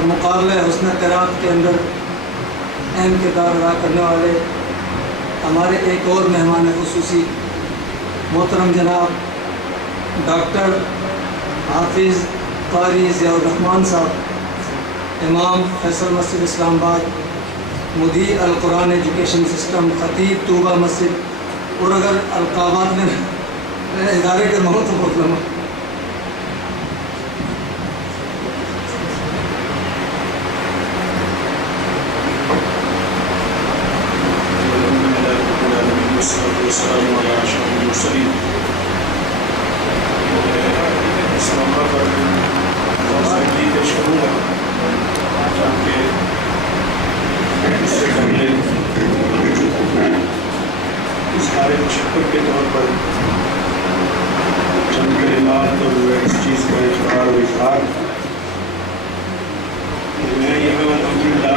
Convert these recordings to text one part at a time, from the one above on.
اور مقابلہ حسن قرات کے اندر اہم کردار ادا کرنے والے ہمارے ایک اور مہمان خصوصی محترم جناب ڈاکٹر حافظ قاری ضیاء الرحمان صاحب، امام فیصل مسجد اسلام آباد، مدیر القرآن ایجوکیشن سسٹم، خطیب طوبہ مسجد، اور اگر القابات میں ادارے کے مہو تو بہت لمبا. والسلام علی اشرف المرسلین. اس موقع پر موسیقی پیش کروں گا تاکہ اس سے پہلے اظہار تشکر کے طور پر چند کلمات اور اس چیز کا اقرار و اظہار. میں یہاں الحمدللہ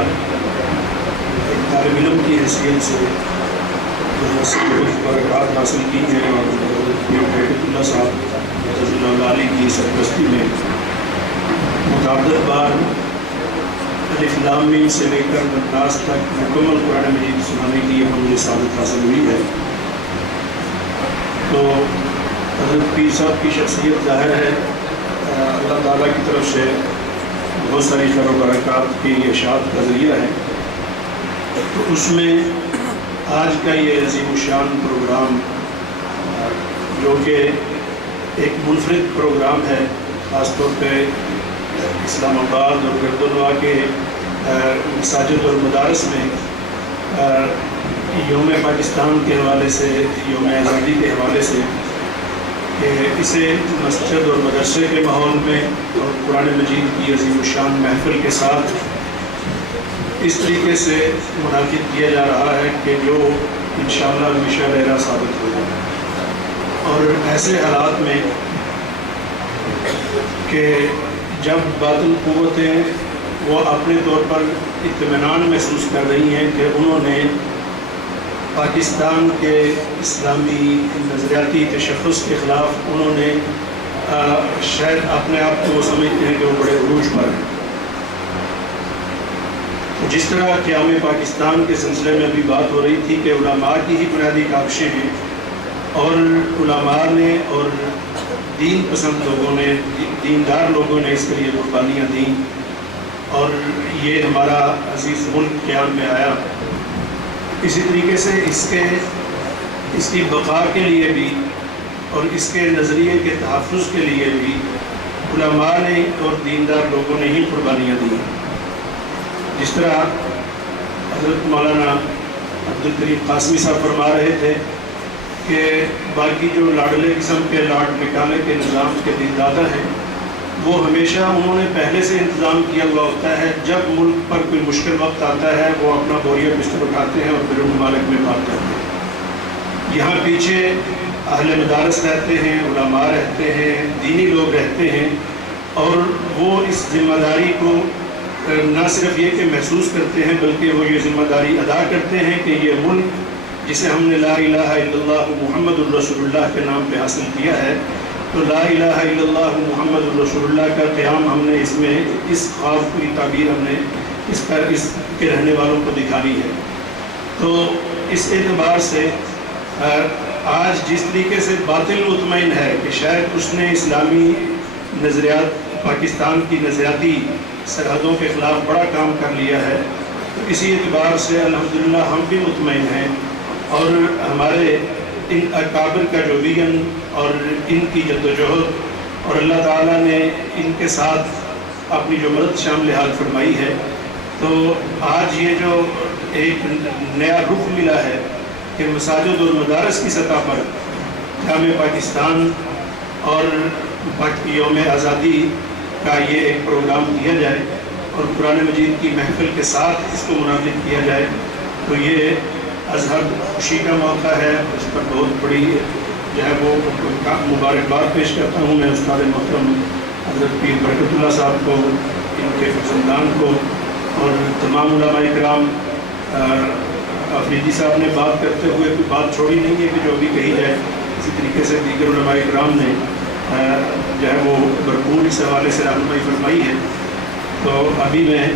ایک طالب علم کی حیثیت سے برکات حاصل کی ہیں اور برکت اللہ صاحب رضی اللہ علیہ کی سرپرستی میں متعدد بار الف لام میم سے لے کر ناس تک مکمل قرآن مجید سنانے کی یہ مجھے سعادت حاصل ہوئی ہے. تو حضرت پیر صاحب کی شخصیت ظاہر ہے اللہ تعالیٰ کی طرف سے بہت ساری خیر و برکات کی اشاعت کا ذریعہ ہے. تو اس میں آج کا یہ عظیم الشان پروگرام جو کہ ایک منفرد پروگرام ہے، خاص طور پہ اسلام آباد اور گردنوا کے مساجد اور مدارس میں یوم پاکستان کے حوالے سے، یوم آزادی کے حوالے سے، کہ اسے مسجد اور مدرسے کے ماحول میں اور قرآن مجید کی عظیم الشان محفل کے ساتھ اس طریقے سے منعقد کیا جا رہا ہے کہ جو انشاءاللہ ہمیشہ رہنا ثابت ہو جائے. اور ایسے حالات میں کہ جب باطل قوتیں وہ اپنے طور پر اطمینان محسوس کر رہی ہیں کہ انہوں نے پاکستان کے اسلامی نظریاتی تشخص کے خلاف انہوں نے شاید اپنے آپ کو وہ سمجھتے ہیں کہ وہ بڑے عروج پر ہیں. جس طرح قیام پاکستان کے سلسلے میں ابھی بات ہو رہی تھی کہ علماء کی ہی بنیادی کاوشیں ہیں اور علماء نے اور دین پسند لوگوں نے، دیندار لوگوں نے اس کے لیے قربانیاں دیں اور یہ ہمارا عزیز ملک قیام میں آیا. اسی طریقے سے اس کی بقا کے لیے بھی اور اس کے نظریے کے تحفظ کے لیے بھی علماء نے اور دیندار لوگوں نے ہی قربانیاں دی. جس طرح حضرت مولانا عبدالکریم قاسمی صاحب فرما رہے تھے کہ باقی جو لاڈلے قسم کے لاڈ مٹانے کے نظام کے دیندادہ ہیں وہ ہمیشہ انہوں نے پہلے سے انتظام کیا ہوا ہوتا ہے. جب ملک پر کوئی مشکل وقت آتا ہے وہ اپنا بوریا بستر اٹھاتے ہیں اور بیرون ممالک میں بھاگ جاتے ہیں. یہاں پیچھے اہل مدارس رہتے ہیں، علماء رہتے ہیں، دینی لوگ رہتے ہیں اور وہ اس ذمہ داری کو نہ صرف یہ کہ محسوس کرتے ہیں بلکہ وہ یہ ذمہ داری ادا کرتے ہیں کہ یہ ملک جسے ہم نے لا الہ الا اللہ محمد الرسول اللہ کے نام پہ حاصل کیا ہے، تو لا الہ الا اللہ محمد الرسول اللہ کا قیام ہم نے اس میں اس خواب کی تعبیر ہم نے اس کے رہنے والوں کو دکھانی ہے. تو اس اعتبار سے آج جس طریقے سے باطل مطمئن ہے کہ شاید اس نے اسلامی نظریات، پاکستان کی نظریاتی سرحدوں کے خلاف بڑا کام کر لیا ہے، تو اسی اعتبار سے الحمدللہ ہم بھی مطمئن ہیں اور ہمارے ان اکابر کا جو ویژن اور ان کی جدوجہد اور اللہ تعالیٰ نے ان کے ساتھ اپنی جو مدد شامل حال فرمائی ہے، تو آج یہ جو ایک نیا رخ ملا ہے کہ مساجد اور مدارس کی سطح پر قیام پاکستان اور یوم آزادی کا یہ ایک پروگرام کیا جائے اور قرآن مجید کی محفل کے ساتھ اس کو منعقد کیا جائے، تو یہ اظہر خوشی کا موقع ہے. اس پر بہت بڑی جو ہے وہ مبارکباد پیش کرتا ہوں میں استاد محترم حضرت پیر برکت اللہ صاحب کو، ان کے فرزندان کو اور تمام علماء کرام. آفریدی صاحب نے بات کرتے ہوئے کوئی بات چھوڑی نہیں ہے کہ جو بھی کہی جائے. اسی طریقے سے دیگر علماء کرام نے جو ہے وہ بھرپور اس حوالے سے رہنمائی فرمائی ہے. تو ابھی میں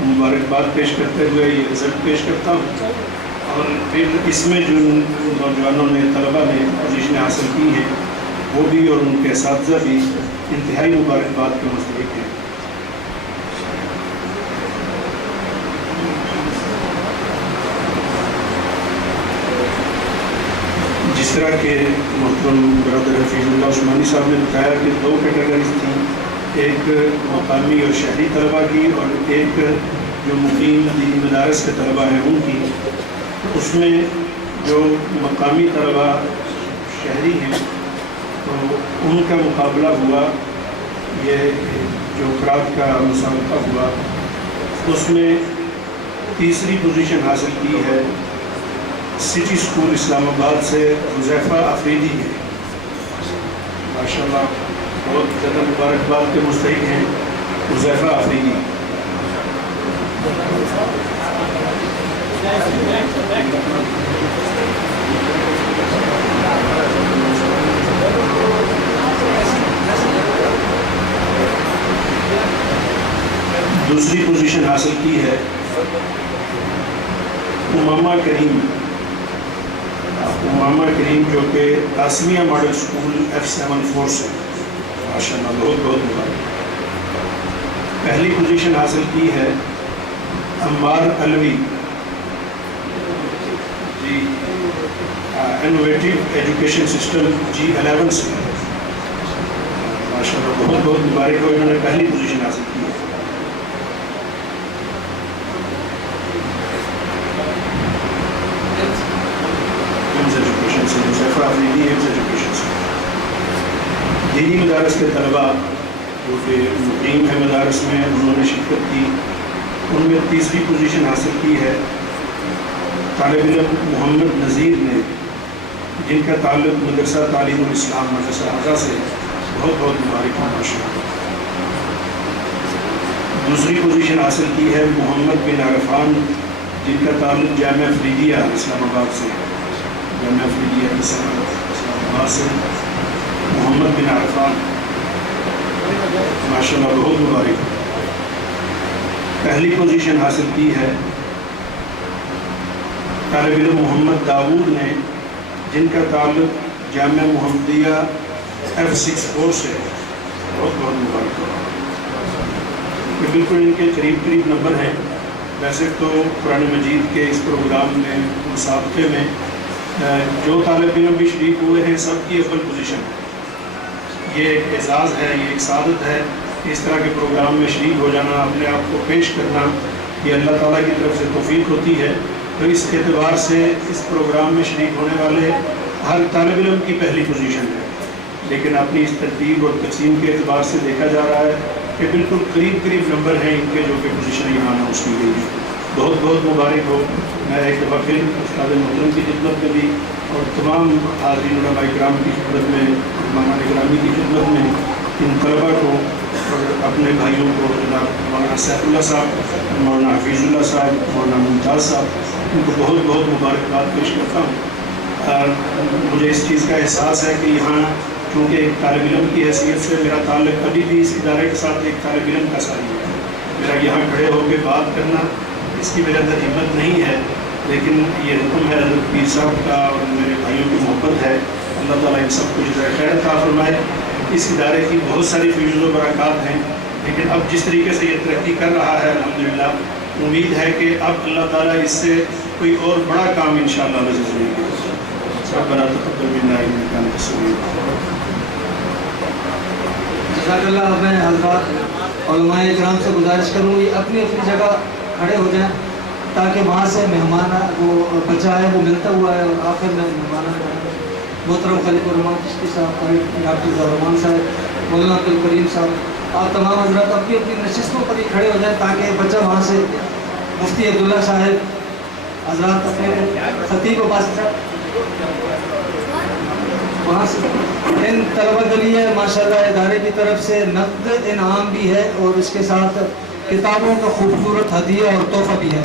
مبارکباد پیش کرتے ہوئے یہ رزلٹ پیش کرتا ہوں، اور پھر اس میں جو نوجوانوں نے طلبہ نے پوزیشنیں حاصل کی ہیں وہ بھی اور ان کے اساتذہ بھی انتہائی مبارکباد کے مستحق ہیں۔ جس طرح کہ محترم برادر حفیظ اللہ عثمانی صاحب نے بتایا کہ 2 کیٹیگریز تھیں، ایک مقامی اور شہری طلبہ کی اور ایک جو مقیم دینی مدارس کے طلبہ ہیں ان کی۔ اس میں جو مقامی طلبہ شہری ہیں تو ان کا مقابلہ ہوا، یہ جو قرات کا مسابقہ ہوا اس میں تیسری پوزیشن حاصل کی ہے سٹی اسکول اسلام آباد سے حذیفہ افریدی ہے۔ ماشاءاللہ بہت زیادہ مبارکباد کے مستحق ہیں حذیفہ افریدی۔ دوسری پوزیشن حاصل کی ہے امامہ کریم جو کہ آسمیہ ماڈل اسکول F74 سے، ماشاءاللہ بہت بہت مبارک۔ پہلی پوزیشن حاصل کی ہے عمار علوی جی، انوویٹیو ایجوکیشن سسٹم G11 سے، ماشاءاللہ بہت بہت مبارک ہو، انہوں نے پہلی پوزیشن حاصل کی ہے۔ دینی مدارس کے طلباء جو کہ مقیم ہے مدارس میں، انہوں نے شرکت کی، ان میں تیسری پوزیشن حاصل کی ہے طالب علم محمد نذیر نے، جن کا تعلق مدرسہ تعلیم الاسلام مدرسہ حضا سے، بہت بہت مبارک ہوں ماشاءاللہ۔ دوسری پوزیشن حاصل کی ہے محمد بن عرفان، جن کا تعلق جامعہ افریدیہ اسلام آباد سے، جامعہ افریدیہ اسلام آباد سے محمد بن عرفان، ماشاءاللہ بہت مبارک۔ پہلی پوزیشن حاصل کی ہے طالب علم محمد داود نے، جن کا تعلق جامعہ محمدیہ F64 سے، بہت بہت مبارک۔ بالکل ان کے قریب قریب نمبر ہیں۔ ویسے تو قرآن مجید کے اس پروگرام میں مسابقے میں جو طالب علم بھی شریک ہوئے ہیں سب کی اول پوزیشن ہے۔ یہ ایک اعزاز ہے، یہ ایک سعادت ہے کہ اس طرح کے پروگرام میں شریک ہو جانا، اپنے آپ کو پیش کرنا، یہ اللہ تعالیٰ کی طرف سے توفیق ہوتی ہے۔ تو اس اعتبار سے اس پروگرام میں شریک ہونے والے ہر طالب علم کی پہلی پوزیشن ہے، لیکن اپنی اس ترتیب اور تقسیم کے اعتبار سے دیکھا جا رہا ہے کہ بالکل قریب قریب نمبر ہیں ان کے جو کہ پوزیشن یہاں اناؤنس کی گئی ہے۔ بہت بہت مبارک ہو۔ میں ایک دفعہ پھر استاد محترم کی خدمت میں بھی اور تمام حاضرین علماء کرام کی خدمت میں، مہمان گرامی کی خدمت میں ان طلباء کو اور اپنے بھائیوں کو، جناب مولانا سیف اللہ صاحب، مولانا حفیظ اللہ صاحب، مولانا ممتاز صاحب، ان کو بہت بہت مبارکباد پیش کرتا ہوں۔ اور مجھے اس چیز کا احساس ہے کہ یہاں چونکہ ایک طالب علم کی حیثیت سے میرا تعلق ابھی بھی اس ادارے کے ساتھ ایک طالب علم کا ساتھ ہے۔ میرا یہاں کھڑے ہو کے بات کرنا اس کی میرے اندر ہمت نہیں ہے، لیکن یہ حکم ہے حضرت پیر صاحب کا اور میرے بھائیوں کی محبت ہے۔ اللہ تعالیٰ ان سب کو جزائے خیر عطا فرمائے۔ اس ادارے کی بہت ساری فضل و برکات ہیں، لیکن اب جس طریقے سے یہ ترقی کر رہا ہے الحمدللہ، امید ہے کہ اب اللہ تعالیٰ اس سے کوئی اور بڑا کام انشاءاللہ نصیب کرے گا۔ ربنا تقبل منا انک انت السمیع العلیم۔ جزاک اللہ۔ میں حضرات علماء کرام سے گزارش کروں گی اپنی اپنی جگہ کھڑے ہو جائیں تاکہ وہاں سے مہمان وہ بچہ ہے وہ ملتا ہوا ہے، اور آخر میں مہمان محترم خلیق الرحمان چشتی صاحب، ڈاکٹر ذوالرحمان صاحب، مولانا عبد الکریم صاحب، آپ تمام حضرات اپنی اپنی نشستوں پر ہی کھڑے ہو جائیں تاکہ بچہ وہاں سے مفتی عبداللہ صاحب حضرات اپنے خطیب عباس وہاں سے ان طلبہ کے لیے ماشاءاللہ ادارے کی طرف سے نقد انعام بھی ہے اور اس کے ساتھ کتابوں کا خوبصورت ہدیہ اور تحفہ بھی ہے۔